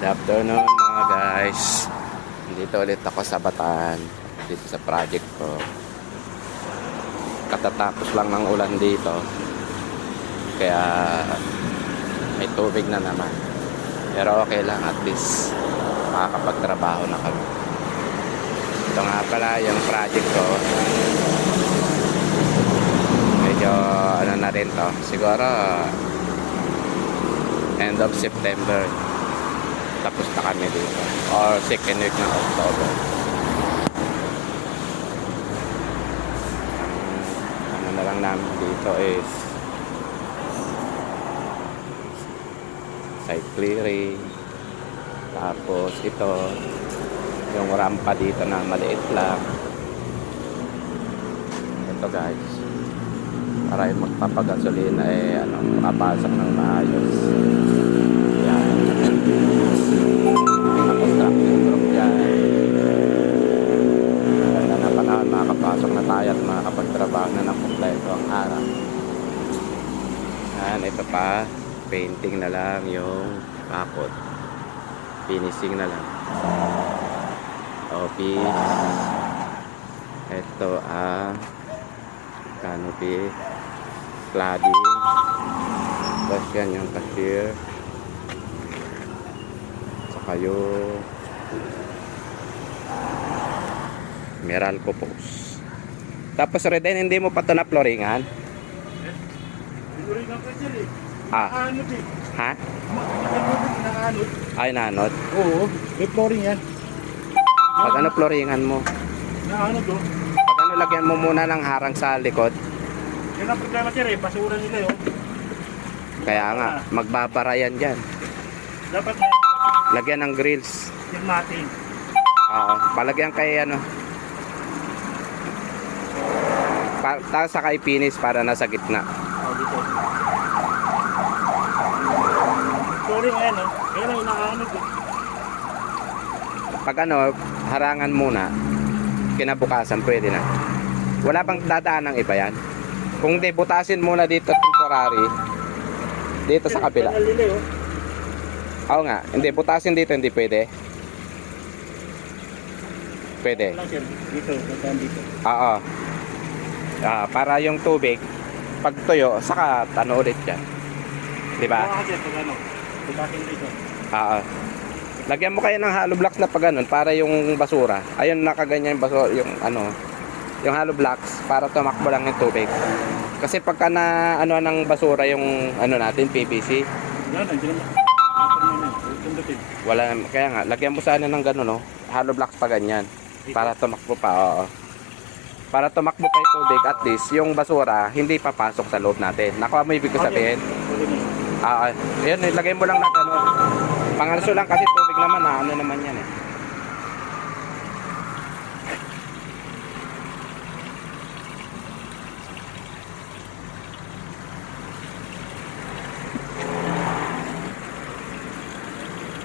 Good afternoon mga guys. Dito ulit ako sa Bataan. Dito sa project ko. Katatapos lang ng ulan dito. Kaya may tubig na naman. Pero okay lang, at least makakapagtrabaho na kami. Ito nga pala yung project ko. Medyo ano na rin to. Siguro end of September tapos na kami dito, or second week ng October. Ano na lang namin dito is site clearing, tapos ito yung rampa dito na maliit lang. Ito guys, para yung magpapagasolina makapasok ng maayos. Yan. Construction group dyan. Ganda na panahon, makakapasok na tayo at makakapagtrabaho na ng kompleto ang araw. Yan, ito pa, painting na lang yung bakod. Finishing na lang. Office. Ito canopy, cladding. Tapos yan yung cashier. Saka yung Meralco post. Tapos Reden, hindi mo pa ito na flooringan? Flooringan ka dyan eh. Ah. Nakaanod eh. Ha? Nakaanod. Ay, nanod. Oo, may flooring yan. Pag ano flooringan mo? Nakaanod oh. Pag ano, lagyan mo muna ng harang sa likod. Yan ang problema sir eh, basura nila yun. Kaya nga, magbabara yan dyan. Dapat na Lagyan ng grills. yung natin. Oo, palagyan kay tapos sa kay finish para nasa gitna. Oh, dito. Flooring yan oh. Kaya lang nakaanod eh. Pag harangan muna, kinabukasan pwede na. Wala bang dadaan ng iba yan? Kung di, butasin muna dito temporary. Dito sa kabila. Pangal nila oh. Oo nga, hindi, butasin dito, hindi pwede. Pwede. Lang sir, dito, dadaan dito. Oo. Para yung tubig, pag tuyo, saka ulit yan. Diba? Oo kasi pag ano, butasin dito. Oo. Lagyan mo kayo ng hollow blocks na pag ganun, para yung basura. Ayun, nakaganyan yung basura, yung hollow blocks, para tumakbo lang yung tubig. Kasi pagka na ng basura yung natin, PVC, Yan, nandiyan naman. wala, kaya nga, lagyan mo sana ng gano'n, no? Hollow blocks pa ganyan. Para tumakbo pa, oo. Para tumakbo pa yung tubig, at least, yung basura, hindi papasok sa loob natin. Nakuha mo ibig ko sabihin? Ayun, lagay mo lang na gano'n. Pangalso lang kasi tubig naman, ano naman yan eh.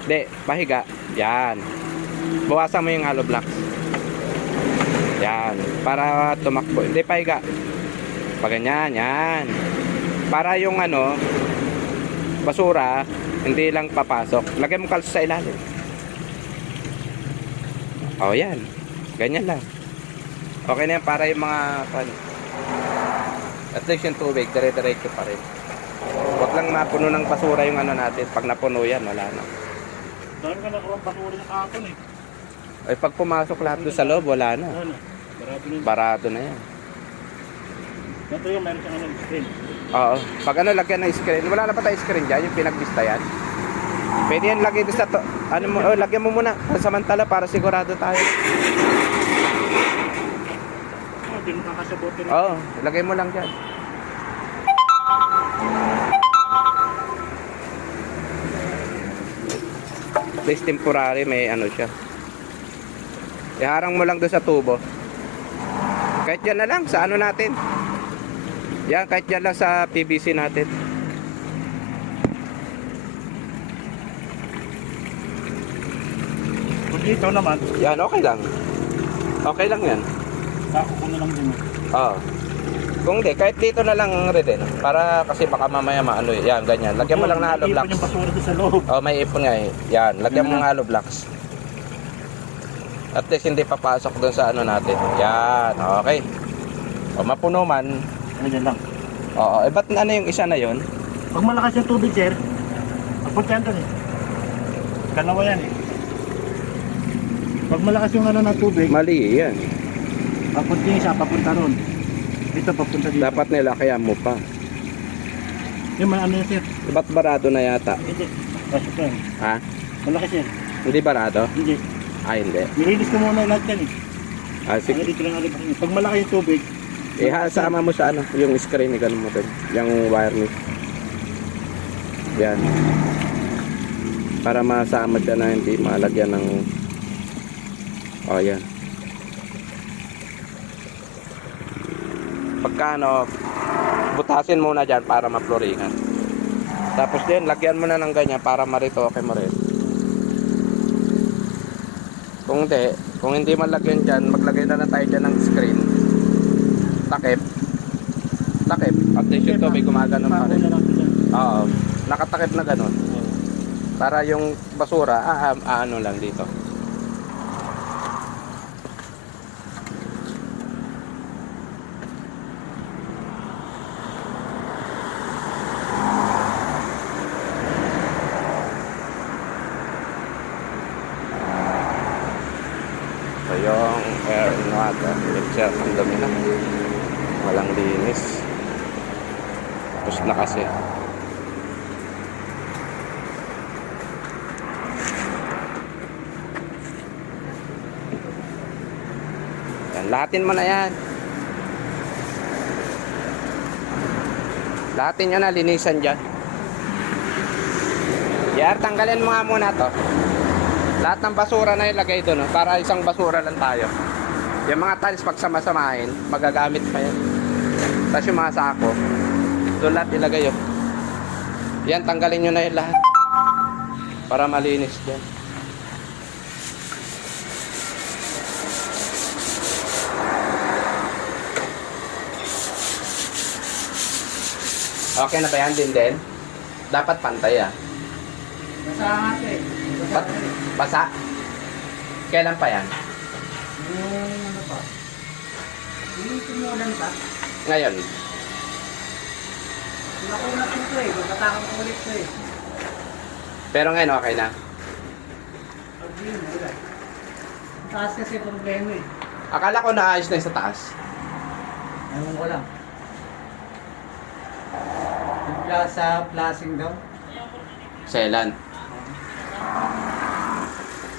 Hindi, pahiga. Yan. Bawasan mo yung hollow blocks. Yan. Para tumakbo. Hindi, pahiga. Pag ganyan, yan. Para yung basura, hindi lang papasok. Lagay mo kalso sa ilalim. O, yan. Ganyan lang. Okay na yan para yung mga at least yung tubig, dire-diretso pa rin. Huwag lang mapuno ng basura yung natin. Pag napuno yan, wala na. Dahil ka nakuha basura ng kapon eh. Ay, pag pumasok lahat doon sa loob, wala na. Ano? Barado na yan. Ito yung meron siyang screen. Oo. Pag lagyan ng screen, wala na pa tayo screen dyan, yung pinagbista yan. Pwede yan lagay doon sa lagyan mo muna, samantala para sigurado tayo. Hindi mo kakasabote rin. Oo, lagay mo lang dyan. At least temporary, may siya. Iharang mo lang doon sa tubo. Kahit dyan na lang, sa natin. Yan, kahit dyan lang sa PVC natin. Kung dito naman, Yan, okay lang. Okay lang yan. sako ko na lang din. Oo. Kung hindi, kahit dito na lang rin. Para kasi baka mamaya maano eh. Yan, ganyan. Lagyan mo lang ng hollow blocks. Yung basura doon sa loob. Oh, may ipon nga eh. Yan, lagyan mo ng hollow blocks. At least hindi papasok doon sa ano natin. Yan, okay. O mapuno man. Ganyan lang. Oo, eh ba't ano yung isa na yon? Pag malakas yung tubig, sir, papunta yan doon eh. Kanawa yan eh. Pag malakas yung ano ng tubig, Mali yan. papunta yung isa, papunta ron. Ito, papunta dito. Dapat nilakayan mo pa. Yung may ano yun, sir. Ba't barado na yata? Hindi. Pasok yan. Ha? Malakas yan. Hindi barado? Hindi. Ah, hindi. Nilinis ko muna lahat yan eh. Ah, Ang sige. dito lang alip. Pag malaki yung tubig, Ihasama mo sa ano, yung screen ni ganun mo din. Yung wireless. Yan. Para masama dyan na hindi malagyan ng... Oh, yan. Pagka ano, butasin muna dyan para maploringan. Tapos din, lagyan mo na ng ganyan para maritoke mo rin. Kung hindi malagyan dyan, maglagay na lang tayo dyan ng screen. Takip. At least yung tubig gumagano pa rin. Oo. Nakatakip na ganun. Para yung basura, ano lang dito. So yung air and water, mixture ang dumi na. Walang linis. Tapos na kasi. Yan, lahatin mo na yan. Lahatin nyo na, linisan dyan. Yar, tanggalin mo nga muna to. Lahat ng basura na ilagay doon, no? Para isang basura lang tayo. Yung mga tiles pag sama-samahin, magagamit pa yan. Tapos yung mga sako, doon lahat ilagay yun. Yan, tanggalin nyo na yung lahat. Para malinis dyan. Okay na ba yan din? Dapat pantay ah. Basa nga eh. Basa? Kailan pa yan? Ano pa? Yung tumulan pa? Ngayon. Nakunat ito eh. Magkatakang ulit ito eh. Pero ngayon okay na. Pag-yun, wala. Ang taas kasi problema eh. Akala ko naayos na yung sa taas. Ewan ko lang. Sa plasing daw. Selan.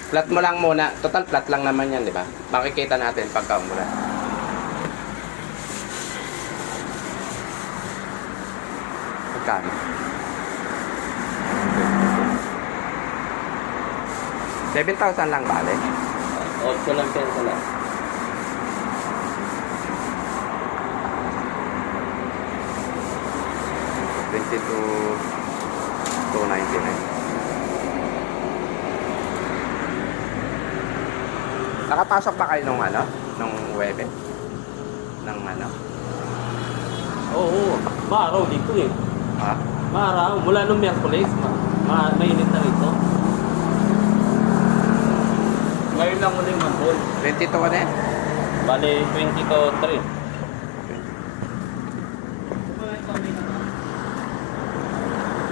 Flat mo lang muna. Total flat lang naman yan, di ba? Makikita natin pagka umulan. Pagkano? 7,000 lang bale. 8 lang peso lang. Nakapasok ba kayo nung ano? Nung webe? Nung ano? Oo, maaraw dito eh. Ha? Maaraw, mula nung Miyerkules, mainit na rito. Ngayon lang ulit mag-hold. 22 ka na yan? Bale, 20 to 3.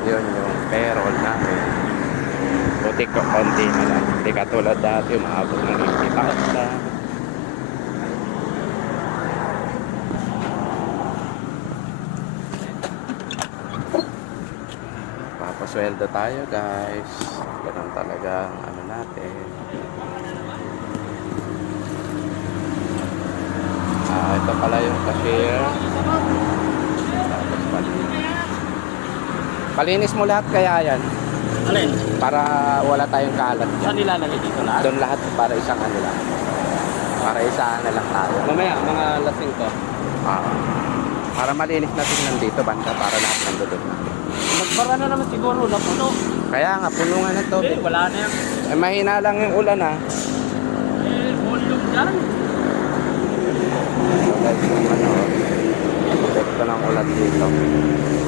Yun yung payroll namin. Buti ko konti na lang. Hindi katulad dati, umaabot ng 80,000. Papasweldo tayo guys. Ganun talaga ang ano natin. Ito pala yung cashier. Tapos palinis mo lahat kaya yan. Alin? Para wala tayong kalat dyan. Saan nilalagay dito lahat? Doon lahat para isang ano lang. Para isa na lang tayo. Mamaya, mga lasing ko. Para malinis natin nandito banda para lahat nandun na. Nagbara na naman siguro, napuno. Kaya nga, puno nga ng tubig. Wala na yan. Eh, mahina lang yung ulan ha. Volume dyan. So guys, yung ano, Ito ng ulat dito.